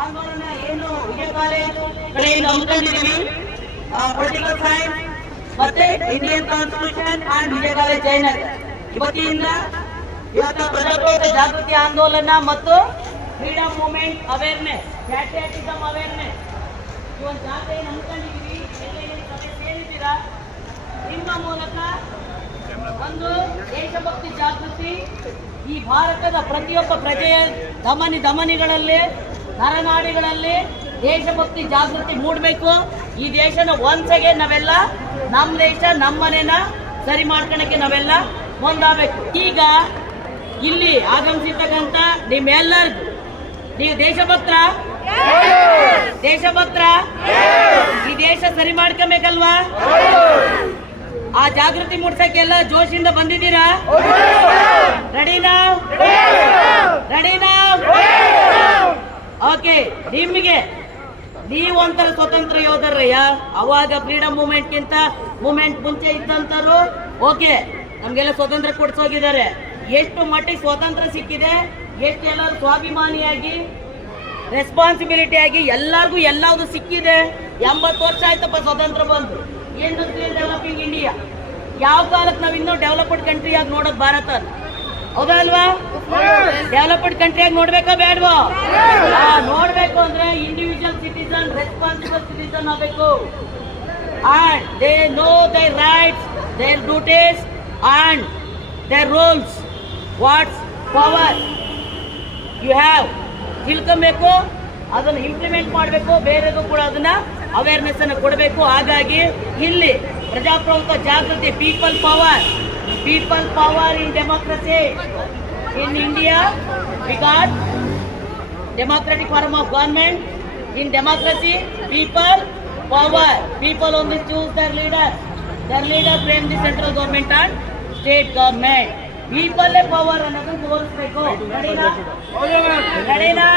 ಆಂದೋಲನ ಏನು ವಿಜಯ ಕಾಲೇಜ್ ಕಡೆಯಿಂದ ಹಮ್ಮಿಕೊಂಡಿದ್ದೀವಿ. ಪೊಲಿಟಿಕಲ್ ಸೈನ್ಸ್ ಮತ್ತೆ Indian constitution and Vijaya college Jayanagar ಇವತ್ತಿಂದ ಇವತ್ತು ಪ್ರಜಾಪ್ರಭುತ್ವ ಜಾಗೃತಿ ಆಂದೋಲನ ಮತ್ತು freedom movement awareness, patriotism awareness ಇವತ್ತು ಜಾತ್ರೆಯನ್ನು ಹಮ್ಮಿಕೊಂಡಿದ್ದೀವಿ. ಎಲ್ಲೆಲ್ಲಿ ಸಭೆ ಸೇರಿದ್ದೀರಾ? ನಿಮ್ಮ ಮೂಲಕ ಒಂದು ದೇಶಭಕ್ತಿ ಜಾಗೃತಿ ಈ ಭಾರತದ ಪ್ರತಿಯೊಬ್ಬ ಪ್ರಜೆಯ ಧಮನಿಗಳಲ್ಲಿ ನರನಾಡಿಗಳಲ್ಲಿ ದೇಶಭಕ್ತಿ ಜಾಗೃತಿ ಮೂಡಬೇಕು. ಈ ದೇಶನ ಒಂದ್ಸಗೆ ನಾವೆಲ್ಲ ನಮ್ಮ ದೇಶ ನಮ್ಮ ಮನೆನ ಸರಿ ಮಾಡ್ಕೊಳಕ್ಕೆ ನಾವೆಲ್ಲ ಮುಂದಾಗಬೇಕು. ಈಗ ಇಲ್ಲಿ ಆಗಮಿಸಿರ್ತಕ್ಕಂಥ ನಿಮ್ಮೆಲ್ಲರಿಗೂ ನೀವು ದೇಶಭಕ್ತರ ಈ ದೇಶ ಸರಿ ಮಾಡ್ಕೊಬೇಕಲ್ವಾ? ಆ ಜಾಗೃತಿ ಮೂಡ್ಸಕ್ಕೆಲ್ಲ ಜೋಶಿಂದ ಬಂದಿದ್ದೀರಾ? ರೆಡಿನಾ? ಓಕೆ. ನಿಮಗೆ ನೀವೊಂಥರ ಸ್ವತಂತ್ರ ಯೋಧರಯ್ಯ. ಅವಾಗ ಫ್ರೀಡಮ್ ಮೂವ್ಮೆಂಟ್ ಮುಂಚೆ ಇದ್ದಂತರು ಓಕೆ, ನಮ್ಗೆಲ್ಲ ಸ್ವತಂತ್ರ ಕೊಡ್ಸೋಗಿದ್ದಾರೆ. ಎಷ್ಟು ಮಟ್ಟಿಗೆ ಸ್ವತಂತ್ರ ಸಿಕ್ಕಿದೆ, ಎಷ್ಟು ಎಲ್ಲರೂ ಸ್ವಾಭಿಮಾನಿಯಾಗಿ ರೆಸ್ಪಾನ್ಸಿಬಿಲಿಟಿ ಆಗಿ ಎಲ್ಲರಿಗೂ ಎಲ್ಲಾವುದು ಸಿಕ್ಕಿದೆ. 80 ವರ್ಷ ಆಯ್ತಪ್ಪ ಸ್ವತಂತ್ರ ಬಂದು. ಇಂಡಸ್ಟ್ರಿಯಲ್ ಡೆವಲಪಿಂಗ್ ಇಂಡಿಯಾ ಯಾವ ಕಾಲಕ್ಕೆ ನಾವು ಇನ್ನೂ ಡೆವಲಪ್ಡ್ ಕಂಟ್ರಿ ಆಗಿ ನೋಡೋದು ಭಾರತ, ಹೌದಾ ಅಲ್ವಾ? ಡೆವಲಪ್ಡ್ ಕಂಟ್ರಿ ಆಗಿ ನೋಡ್ಬೇಕಾ ಬೇಡವಾ? ನೋಡ್ಬೇಕು ಅಂದ್ರೆ ಇಂಡಿವಿಜುವಲ್ ಸಿಟಿಸನ್ ರೆಸ್ಪಾನ್ಸಿಬಲ್ ಸಿಟಿಸನ್ ಆಗಬೇಕು. And they know their rights, their duties and their rules. What's power you have ತಿಳ್ಕೊಬೇಕು, ಅದನ್ನು ಇಂಪ್ಲಿಮೆಂಟ್ ಮಾಡಬೇಕು. ಬೇರೆಗೂ ಕೂಡ ಅದನ್ನ ಅವೇರ್ನೆಸ್ ಅನ್ನು ಕೊಡಬೇಕು. ಹಾಗಾಗಿ ಇಲ್ಲಿ ಪ್ರಜಾಪ್ರಭುತ್ವ ಜಾಗೃತಿ, people power in democracy. In India we got democratic form of government. In democracy, people power. People only choose their leader. Their leader frame the central government and state government. People power ಅನ್ನೋದನ್ನ ತೋರಿಸಬೇಕು. ರೆಡಿನಾ?